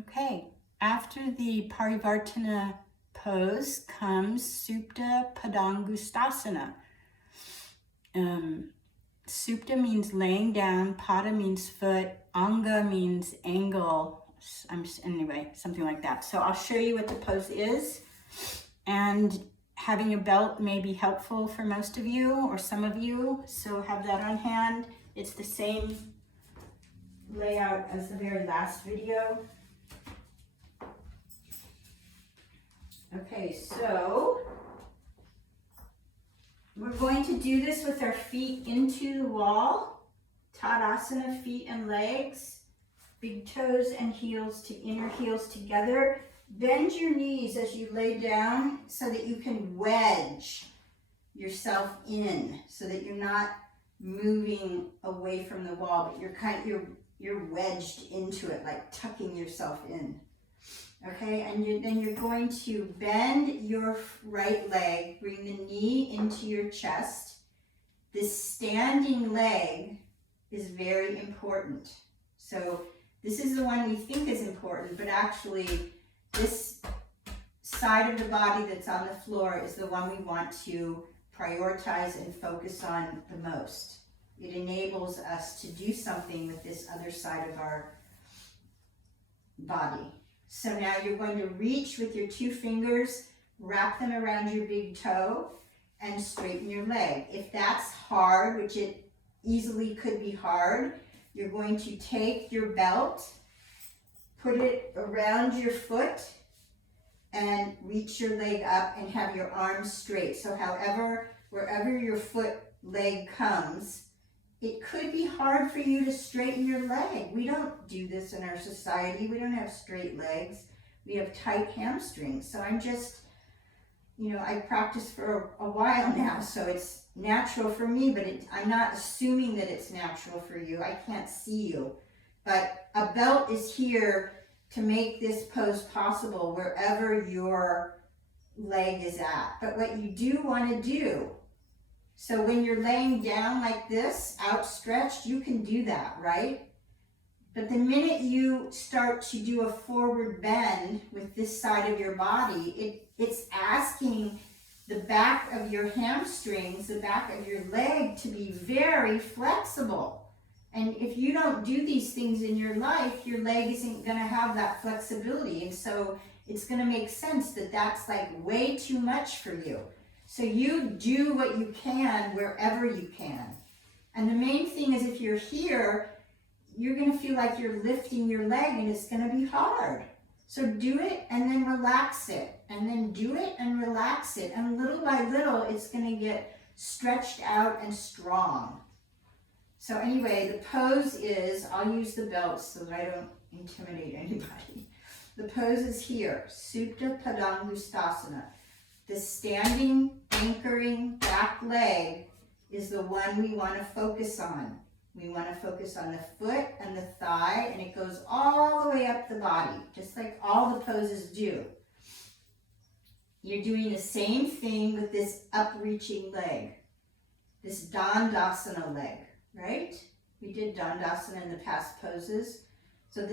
Okay, after the Parivartana pose comes Suptapadangustasana. Supta means laying down, pada means foot, anga means angle, anyway, something like that. So I'll show you what the pose is, and having a belt may be helpful for most of you or some of you, so have that on hand. It's the same layout as the very last video. Okay, so we're going to do this with our feet into the wall. Tadasana, feet and legs, big toes and heels to inner heels together. Bend your knees as you lay down so that you can wedge yourself in, so that you're not moving away from the wall, but you're wedged into it, like tucking yourself in. Okay, and then you're going to bend your right leg, bring the knee into your chest. This standing leg is very important. So this is the one we think is important, but actually this side of the body that's on the floor is the one we want to prioritize and focus on the most. It enables us to do something with this other side of our body. So now you're going to reach with your two fingers, wrap them around your big toe, and straighten your leg. If that's hard, which it easily could be hard, you're going to take your belt, put it around your foot, and reach your leg up and have your arms straight. So wherever your foot leg comes, it could be hard for you to straighten your leg. We don't do this in our society. We don't have straight legs. We have tight hamstrings. So I'm just, I practice for a while now, so it's natural for me, but I'm not assuming that it's natural for you. I can't see you. But a belt is here to make this pose possible wherever your leg is at. But what you do want to do, so when you're laying down like this, outstretched, you can do that, right? But the minute you start to do a forward bend with this side of your body, it's asking the back of your hamstrings, the back of your leg, to be very flexible. And if you don't do these things in your life, your leg isn't going to have that flexibility. And so it's going to make sense that that's like way too much for you. So you do what you can wherever you can. And the main thing is, if you're here, you're going to feel like you're lifting your leg and it's going to be hard. So do it and then relax it. And then do it and relax it. And little by little, it's going to get stretched out and strong. So anyway, the pose is, I'll use the belt so that I don't intimidate anybody. The pose is here, Suptapadangustasana. The standing, anchoring back leg is the one we want to focus on. We want to focus on the foot and the thigh, and it goes all the way up the body, just like all the poses do. You're doing the same thing with this up-reaching leg, this Dandasana leg, right? We did Dandasana in the past poses. So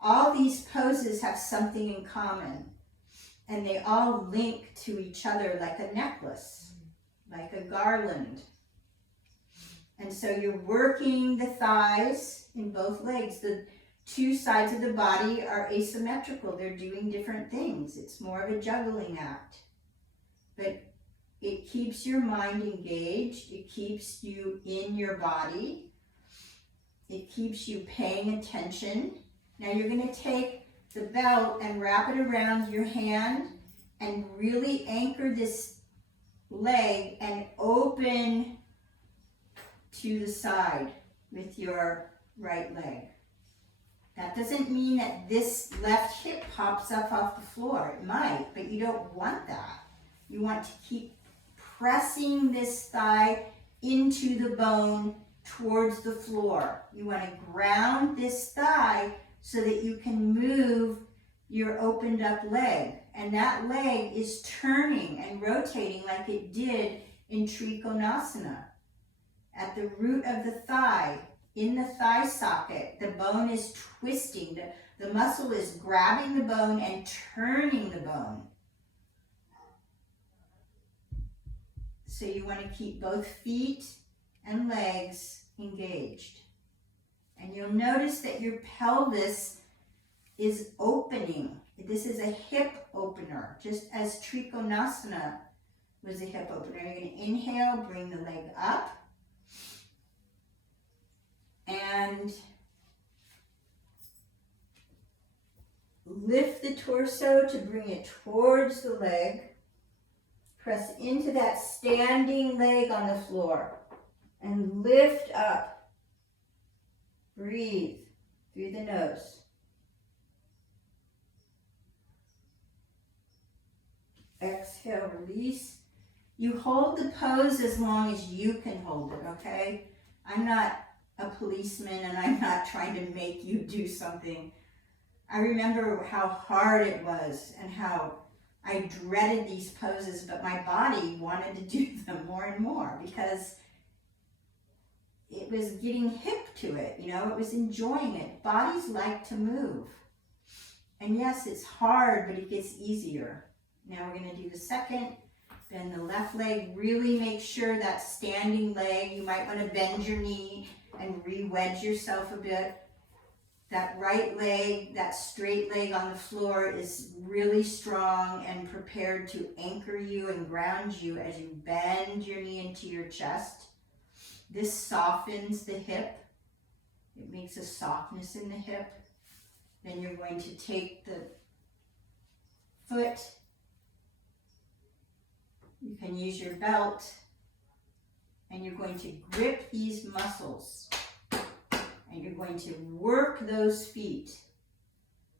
all these poses have something in common. And they all link to each other like a necklace, like a garland. And so you're working the thighs in both legs. The two sides of the body are asymmetrical. They're doing different things. It's more of a juggling act. But it keeps your mind engaged. It keeps you in your body. It keeps you paying attention. Now you're going to take the belt and wrap it around your hand and really anchor this leg and open to the side with your right leg. That doesn't mean that this left hip pops up off the floor. It might, but you don't want that. You want to keep pressing this thigh into the bone towards the floor. You want to ground this thigh so that you can move your opened up leg. And that leg is turning and rotating like it did in Trikonasana. At the root of the thigh in the thigh socket. The bone is twisting. The muscle is grabbing the bone and turning the bone. So you want to keep both feet and legs engaged. And you'll notice that your pelvis is opening. This is a hip opener, just as Trikonasana was a hip opener. You're going to inhale, bring the leg up, and lift the torso to bring it towards the leg. Press into that standing leg on the floor and lift up. Breathe through the nose. Exhale, release. You hold the pose as long as you can hold it, okay? I'm not a policeman and I'm not trying to make you do something. I remember how hard it was and how I dreaded these poses, but my body wanted to do them more and more because it was getting hip to it, you know, it was enjoying it. Bodies like to move. And yes, it's hard, but it gets easier. Now we're going to do the second. Bend the left leg. Really make sure that standing leg, you might want to bend your knee and re-wedge yourself a bit. That right leg, that straight leg on the floor is really strong and prepared to anchor you and ground you as you bend your knee into your chest. This softens the hip. It makes a softness in the hip. Then you're going to take the foot. You can use your belt. And you're going to grip these muscles. And you're going to work those feet.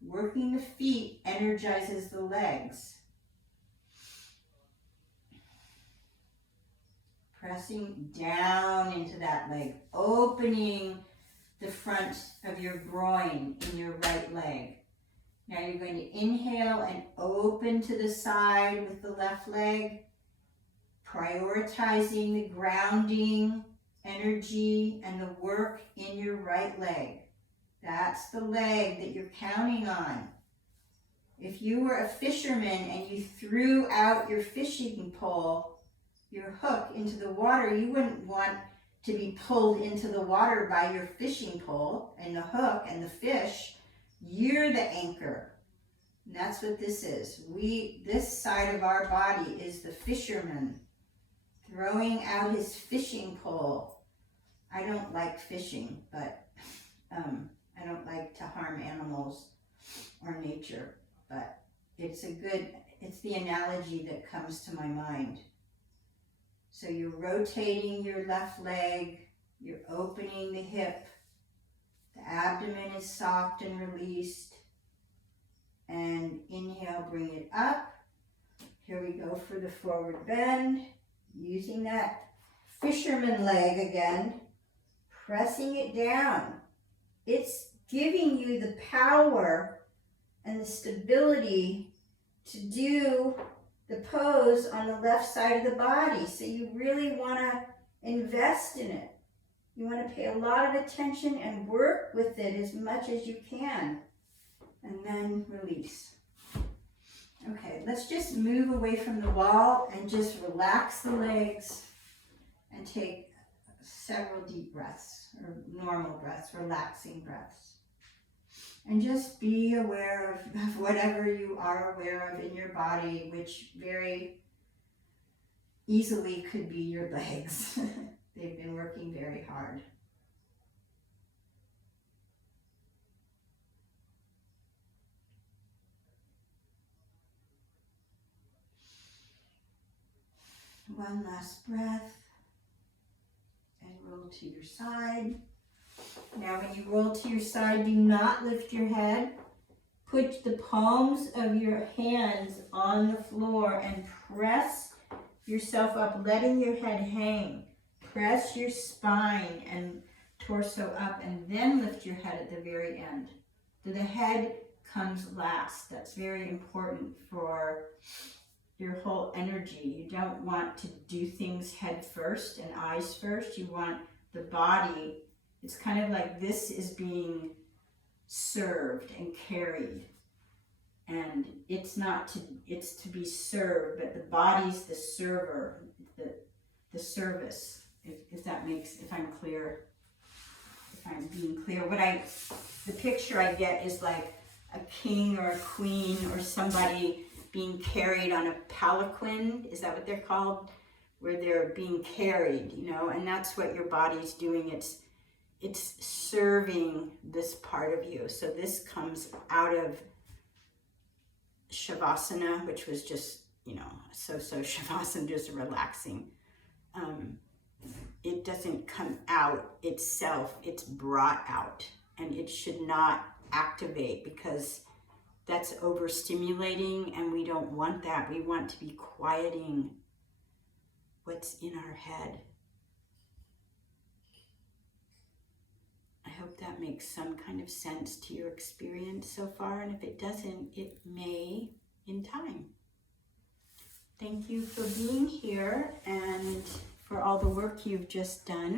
Working the feet energizes the legs. Pressing down into that leg, opening the front of your groin in your right leg. Now you're going to inhale and open to the side with the left leg, prioritizing the grounding energy and the work in your right leg. That's the leg that you're counting on. If you were a fisherman and you threw out your fishing pole, your hook into the water, you wouldn't want to be pulled into the water by your fishing pole and the hook and the fish. You're the anchor. And that's what this is. This side of our body is the fisherman throwing out his fishing pole. I don't like fishing, but I don't like to harm animals or nature, but it's the analogy that comes to my mind. So you're rotating your left leg, you're opening the hip, the abdomen is soft and released, and inhale, bring it up. Here we go for the forward bend, using that fisherman leg again, pressing it down. It's giving you the power and the stability to do the pose on the left side of the body. So you really want to invest in it. You want to pay a lot of attention and work with it as much as you can. And then release. Okay, let's just move away from the wall and just relax the legs and take several deep breaths, or normal breaths, relaxing breaths. And just be aware of whatever you are aware of in your body, which very easily could be your legs. They've been working very hard. One last breath. And roll to your side. Now when you roll to your side, do not lift your head. Put the palms of your hands on the floor and press yourself up, letting your head hang. Press your spine and torso up, and then lift your head at the very end. So the head comes last. That's very important for your whole energy. You don't want to do things head first and eyes first. You want the body It's kind of like this is being served and carried. And it's not to, it's to be served, but the body's the server, the service, if that makes, if I'm clear, if I'm being clear. The picture I get is like a king or a queen or somebody being carried on a palanquin. Is that what they're called? Where they're being carried, you know, and that's what your body's doing. It's serving this part of you. So this comes out of Shavasana, which was just, you know, so Shavasana, just relaxing. It doesn't come out itself, it's brought out, and it should not activate because that's overstimulating, and we don't want that. We want to be quieting what's in our head. I hope that makes some kind of sense to your experience so far, and if it doesn't, it may in time. Thank you for being here and for all the work you've just done.